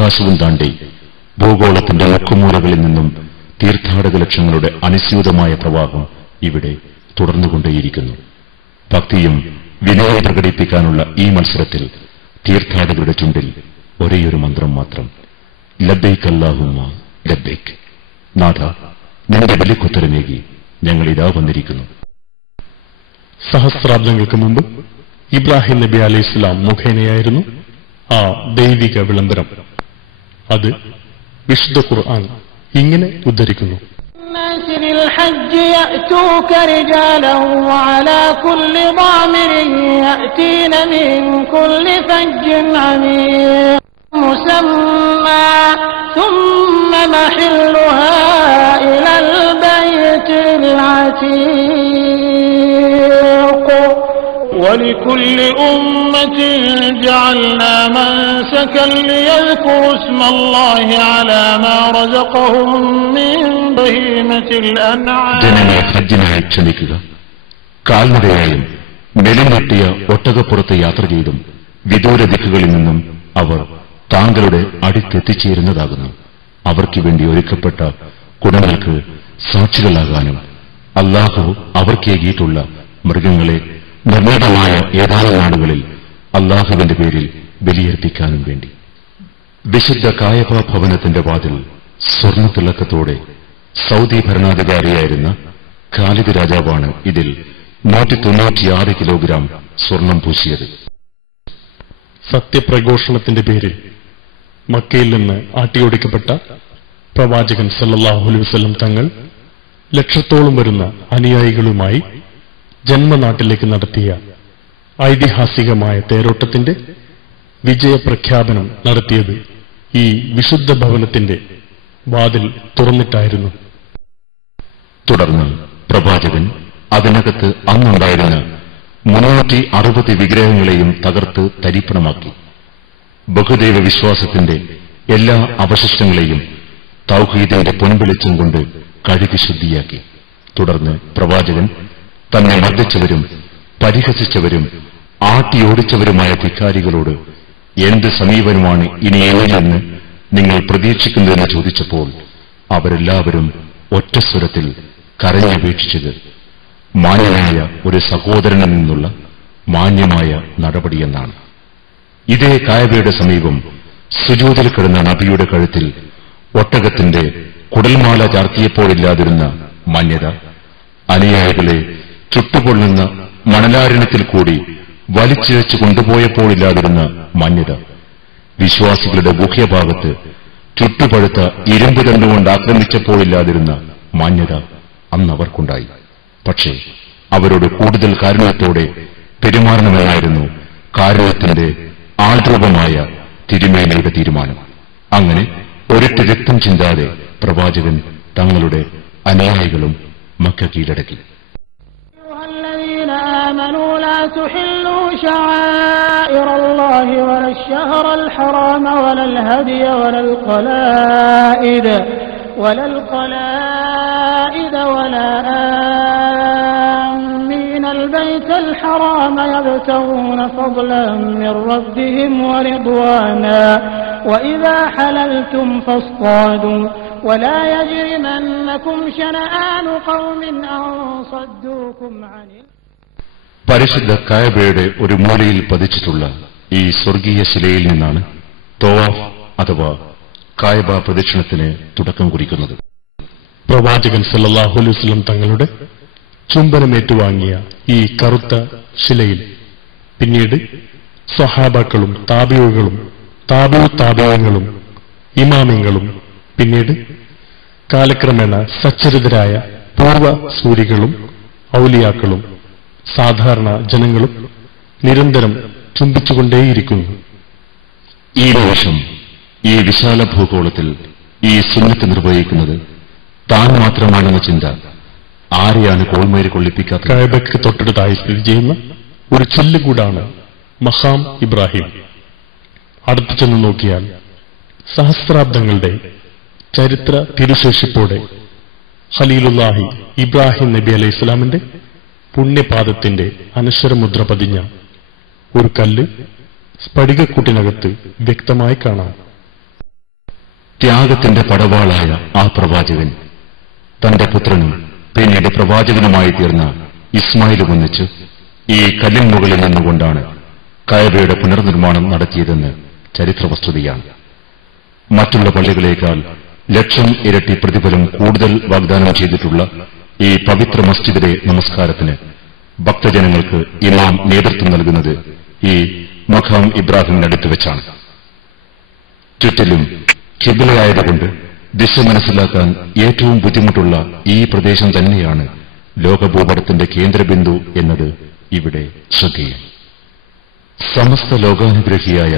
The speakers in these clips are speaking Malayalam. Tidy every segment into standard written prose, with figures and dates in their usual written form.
ആകാശവും താണ്ടി ഭൂഗോളത്തിന്റെ മുക്കുമൂലകളിൽ നിന്നും തീർത്ഥാടക ലക്ഷങ്ങളുടെ അനുസ്യൂതമായ പ്രവാഹം ഇവിടെ തുടർന്നുകൊണ്ടേയിരിക്കുന്നു. ഭക്തിയും വിനയം പ്രകടിപ്പിക്കാനുള്ള ഈ മത്സരത്തിൽ തീർത്ഥാടകരുടെ ചുണ്ടിൽ ഒരേയൊരു മന്ത്രം മാത്രം, ലബ്ബൈക് അല്ലാഹുമ്മ ലബ്ബൈക്. നാഥ, നിന്റെ ബലിക്കുത്തരമേകി ഞങ്ങളിതാ വന്നിരിക്കുന്നു. സഹസ്രാബ്ദങ്ങൾക്ക് മുമ്പ് ഇബ്രാഹിം നബി അലൈഹിസ്സലാം മുഖേനയായിരുന്നു ആ ദൈവിക വിളംബരം. അത് വിശുദ്ധ ഖുർആൻ ഇങ്ങനെ ഉദ്ധരിക്കുന്നു: ولكل أمة جعلنا منسكا ليذكروا اسم الله على ما رزقهم من بهيمة الأنعام. ജനങ്ങളെ ഹജ്ജിനായി ക്ഷണിക്കുക. കാൽനടയായും മെലിഞ്ഞെട്ടിയ ഒട്ടകപ്പുറത്ത് യാത്ര ചെയ്തും വിദൂര ദിക്കുകളിൽ നിന്നും അവർ താങ്കളുടെ അടുത്തെത്തിച്ചേരുന്നതാകുന്നു. അവർക്ക് വേണ്ടി ഒരുക്കപ്പെട്ട ഗുണങ്ങൾക്ക് സാക്ഷികളാകാനും അല്ലാഹു അവർക്കേകിയിട്ടുള്ള മൃഗങ്ങളെ നിർണീതമായ ഏതാനും നാടുകളിൽ അല്ലാഹുവിന്റെ പേരിൽ ബലിയർപ്പിക്കാനും വേണ്ടി. വിശുദ്ധ കായബ ഭവനത്തിന്റെ വാതിൽ സ്വർണ്ണത്തിളക്കത്തോടെ സൗദി ഭരണാധികാരിയായിരുന്ന ഖാലിദ് രാജാവാണ് ഇതിൽ 196 കിലോഗ്രാം സ്വർണം പൂശിയത്. സത്യപ്രഘോഷണത്തിന്റെ പേരിൽ മക്കയിൽ നിന്ന് ആട്ടിയോടിക്കപ്പെട്ട പ്രവാചകൻ സല്ലല്ലാഹു അലൈഹി വസല്ലം തങ്ങൾ ലക്ഷത്തോളം വരുന്ന അനുയായികളുമായി ജന്മനാട്ടിലേക്ക് നടത്തിയ ഐതിഹാസികമായ തേരോട്ടത്തിന്റെ വിജയപ്രഖ്യാപനം നടത്തിയത് ഈ വിശുദ്ധ ഭവനത്തിന്റെ വാതിൽ തുറന്നിട്ടായിരുന്നു. തുടർന്ന് പ്രവാചകൻ അതിനകത്ത് അന്നുണ്ടായിരുന്ന 360 വിഗ്രഹങ്ങളെയും തകർത്ത് തരിപ്പണമാക്കി. ബഹുദൈവ വിശ്വാസത്തിന്റെ എല്ലാ അവശിഷ്ടങ്ങളെയും തൗഹീദിന്റെ പൊൻവെളിച്ചം കൊണ്ട് കഴുകി ശുദ്ധിയാക്കി. തുടർന്ന് പ്രവാചകൻ തന്നെ മർദ്ദിച്ചവരും പരിഹസിച്ചവരും ആട്ടിയോടിച്ചവരുമായ ധിക്കാരികളോട് എന്ത് സമീപനമാണ് ഇനി എന്നിൽ നിങ്ങൾ പ്രതീക്ഷിക്കുന്നതെന്ന് ചോദിച്ചപ്പോൾ അവരെല്ലാവരും ഒറ്റസ്വരത്തിൽ കരഞ്ഞപേക്ഷിച്ചത് മാന്യനായ ഒരു സഹോദരനിൽ നിന്നുള്ള മാന്യമായ നടപടിയെന്നാണ്. ഇതേ കായബയുടെ സമീപം സുജൂദിൽ കിടന്ന നബിയുടെ കഴുത്തിൽ ഒട്ടകത്തിന്റെ കുടൽമാല ചാർത്തിയപ്പോഴില്ലാതിരുന്ന മാന്യത, അനുയായികളെ ചുട്ടുപൊള്ളുന്ന മണലാരണ്യത്തിൽ കൂടി വലിച്ചിഴച്ചു കൊണ്ടുപോയപ്പോഴില്ലാതിരുന്ന മാന്യത, വിശ്വാസികളുടെ ഗുഹ്യഭാഗത്ത് ചുട്ടുപഴുത്ത ഇരുമ്പ് തണ്ടുകൊണ്ട് ആക്രമിച്ചപ്പോഴില്ലാതിരുന്ന മാന്യത അന്നവർക്കുണ്ടായി. പക്ഷേ അവരോട് കൂടുതൽ കാരുണ്യത്തോടെ പെരുമാറണമെന്നായിരുന്നു കാരുണ്യത്തിന്റെ ആൾരൂപമായ തിരുമേനയുടെ തീരുമാനം. അങ്ങനെ ഒരിട്ട് രക്തം ചിന്താതെ പ്രവാചകൻ തങ്ങളുടെ അനുയായികളും മക്ക കീഴടക്കി. آمنوا لا تحلوا شعائر الله ولا الشهر الحرام ولا الهدي ولا القلائد ولا آمين البيت الحرام يبتغون فضلا من ربهم ورضوانا وإذا حللتم فاصطادوا ولا يجرمنكم شنآن قوم أن صدوكم عن പരിശുദ്ധ കായബയുടെ ഒരു മൂലയിൽ പതിച്ചിട്ടുള്ള ഈ സ്വർഗീയ ശിലയിൽ നിന്നാണ് തവാഫ് അഥവാ കായബ പ്രദക്ഷിണത്തിന് തുടക്കം കുറിക്കുന്നത്. പ്രവാചകൻ സല്ലല്ലാഹു അലൈഹി വസല്ലം തങ്ങളുടെ ചുംബനമേറ്റുവാങ്ങിയ ഈ കറുത്ത ശിലയിൽ പിന്നീട് സ്വഹാബാക്കളും താബിഉകളും താബിഉത്താബിഉകളും ഇമാമിങ്ങളും പിന്നീട് കാലക്രമേണ സച്ചരിതരായ പൂർവ്വ സൂരികളും ഔലിയാക്കളും സാധാരണ ജനങ്ങളും നിരന്തരം ചുംബിച്ചുകൊണ്ടേയിരിക്കുന്നു. ഈ നിമിഷം ഈ വിശാല ഭൂഗോളത്തിൽ ഈ സുന്നത്ത് നിർവഹിക്കുന്നത് താൻ മാത്രമാണെന്ന ചിന്ത ആരെയാണ് കോൾമേര് കൊള്ളിപ്പിക്കാത്തത്? കഅബയ്ക്ക് തൊട്ടടുത്തായി സ്ഥിതി ചെയ്യുന്ന ഒരു ചില്ലുകൂടാണ് മഖാം ഇബ്രാഹിം. അടുത്തു ചെന്ന് നോക്കിയാൽ സഹസ്രാബ്ദങ്ങളുടെ ചരിത്ര തിരുശേഷിപ്പോടെ ഖലീലുല്ലാഹി ഇബ്രാഹിം നബി അലൈഹി ഇസ്ലാമിന്റെ പുണ്യപാദത്തിന്റെ അനശ്വരമുദ്ര പതിഞ്ഞ ഒരു കല്ല് സ്ഫടികക്കൂട്ടിനകത്ത് വ്യക്തമായി കാണാം. ത്യാഗത്തിന്റെ പടവാളായ ആ പ്രവാചകൻ തന്റെ പുത്രനും പിന്നീട് പ്രവാചകനുമായി തീർന്ന ഇസ്മായിലും ഒന്നിച്ച് ഈ കല്ലിൻ മുകളിൽ നിന്നുകൊണ്ടാണ് കഅബയുടെ പുനർനിർമ്മാണം നടത്തിയതെന്ന് ചരിത്രവസ്തുതയാണ്. മറ്റുള്ള പള്ളികളേക്കാൾ 1,00,000 ഇരട്ടി പ്രതിഫലം കൂടുതൽ വാഗ്ദാനം ചെയ്തിട്ടുള്ള ഈ പവിത്ര മസ്ജിദിലെ നമസ്കാരത്തിന് ഭക്തജനങ്ങൾക്ക് ഇമാം നേതൃത്വം നൽകുന്നത് ഈ മഖാം ഇബ്രാഹിമിനടുത്ത് വെച്ചാണ്. ചുറ്റിലും ഖിബ്ലയായതുകൊണ്ട് ദിശ മനസ്സിലാക്കാൻ ഏറ്റവും ബുദ്ധിമുട്ടുള്ള ഈ പ്രദേശം തന്നെയാണ് ലോകഭൂപടത്തിന്റെ കേന്ദ്രബിന്ദു എന്നത് ഇവിടെ ശ്രദ്ധേയം. സമസ്ത ലോകാനുഗ്രഹിയായ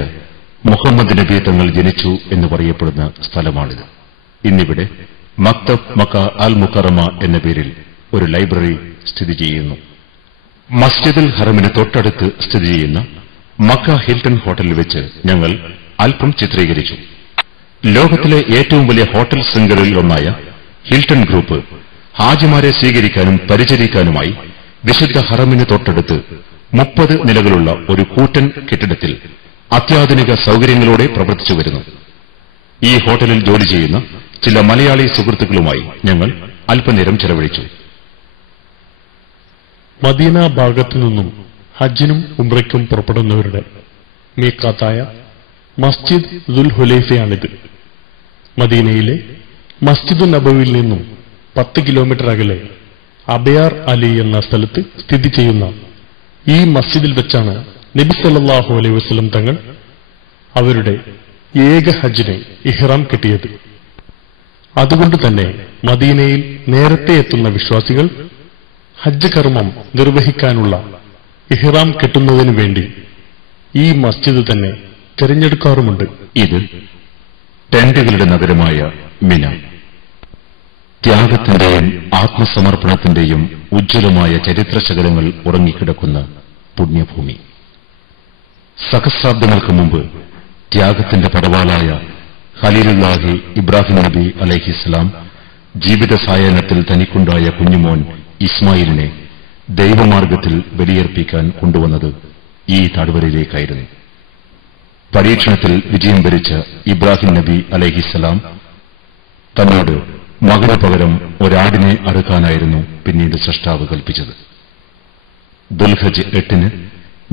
മുഹമ്മദ് നബി തങ്ങൾ ജനിച്ചു എന്ന് പറയപ്പെടുന്ന സ്ഥലമാണിത്. ഇന്നിവിടെ മക്തബ് മക്ക അൽ മുക്കറമ എന്ന പേരിൽ ഒരു ലൈബ്രറി സ്ഥിതി ചെയ്യുന്നു. മസ്ജിദുൽ ഹറമിന് തൊട്ടടുത്ത് സ്ഥിതി ചെയ്യുന്ന മക്ക ഹിൽട്ടൺ ഹോട്ടലിൽ വെച്ച് ഞങ്ങൾ അല്പം ചിത്രീകരിച്ചു. ലോകത്തിലെ ഏറ്റവും വലിയ ഹോട്ടൽ ശൃംഖലയിൽ ഒന്നായ ഹിൽട്ടൺ ഗ്രൂപ്പ് ഹാജിമാരെ സ്വീകരിക്കാനും പരിചരിക്കാനുമായി വിശുദ്ധ ഹറമിന് തൊട്ടടുത്ത് 30 നിലകളുള്ള ഒരു കൂറ്റൻ കെട്ടിടത്തിൽ അത്യാധുനിക സൌകര്യങ്ങളോടെ പ്രവർത്തിച്ചു വരുന്നു. ഈ ഹോട്ടലിൽ ജോലി ചെയ്യുന്ന ചില മലയാളി സുഹൃത്തുക്കളുമായി ഞങ്ങൾ അല്പനേരം ചെലവഴിച്ചു. മദീന ഭാഗത്തു നിന്നും ഹജ്ജിനും ഉംറയ്ക്കും പുറപ്പെടുന്നവരുടെ മീഖാത്തായ മസ്ജിദ് ദുൽ ഹുലൈഫയാണിത്. മദീനയിലെ മസ്ജിദുൻ നബവിയിൽ നിന്നും 10 കിലോമീറ്റർ അകലെ അബയാർ അലി എന്ന സ്ഥലത്ത് സ്ഥിതി ചെയ്യുന്ന ഈ മസ്ജിദിൽ വെച്ചാണ് നബി സല്ലല്ലാഹു അലൈഹി വസല്ലം തങ്ങൾ അവരുടെ ഏക ഹജ്ജിനെ ഇഹ്റാം കെട്ടിയത്. അതുകൊണ്ട് തന്നെ മദീനയിൽ നേരത്തെ എത്തുന്ന വിശ്വാസികൾ ഹജ്ജ് കർമ്മം നിർവഹിക്കാനുള്ള ഇഹ്റാം കെട്ടുന്നതിനു വേണ്ടി ഈ മസ്ജിദ് തന്നെ തിരഞ്ഞെടുക്കാറുമുണ്ട്. ഇത് ടെന്റുകളുടെ നഗരമായ മിന, ത്യാഗത്തിന്റെയും ആത്മസമർപ്പണത്തിന്റെയും ഉജ്ജ്വലമായ ചരിത്രശകലങ്ങൾ ഉറങ്ങിക്കിടക്കുന്ന പുണ്യഭൂമി. സഹസ്രാബ്ദങ്ങൾക്ക് മുമ്പ് ത്യാഗത്തിന്റെ പടവാളായ ഖലീലുല്ലാഹി ഇബ്രാഹിം നബി അലൈഹിസ്സലാം ജീവിത സായാഹ്നത്തിൽ തനിക്കുണ്ടായ കുഞ്ഞുമോൻ ഇസ്മായിലിനെ ദൈവമാർഗത്തിൽ ബലിയർപ്പിക്കാൻ കൊണ്ടുവന്നത് ഈ താഴ്വരയിലേക്കായിരുന്നു. പരീക്ഷണത്തിൽ വിജയം വരിച്ച ഇബ്രാഹിം നബി അലൈഹിസ്സലാം തന്നോട് മകന് പകരം ഒരാടിനെ അറുക്കാനായിരുന്നു പിന്നീട് സൃഷ്ടാവ് കൽപ്പിച്ചത്. ദുൽഹജ് 8-ന്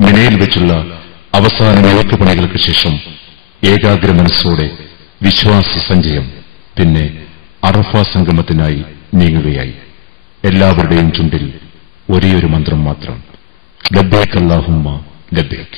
മിനയിൽ വെച്ചുള്ള അവസാന മയക്കുപണികൾക്ക് ശേഷം ഏകാഗ്ര മനസ്സോടെ വിശ്വാസി സഞ്ചയം പിന്നെ അറഫ സംഗമത്തിനായി നീങ്ങുകയായി. എല്ലാവരുടെയും ചുണ്ടിൽ ഒരേയൊരു മന്ത്രം മാത്രം, ലബ്ബൈക് അല്ലാഹുമ്മ ലബ്ബൈക്.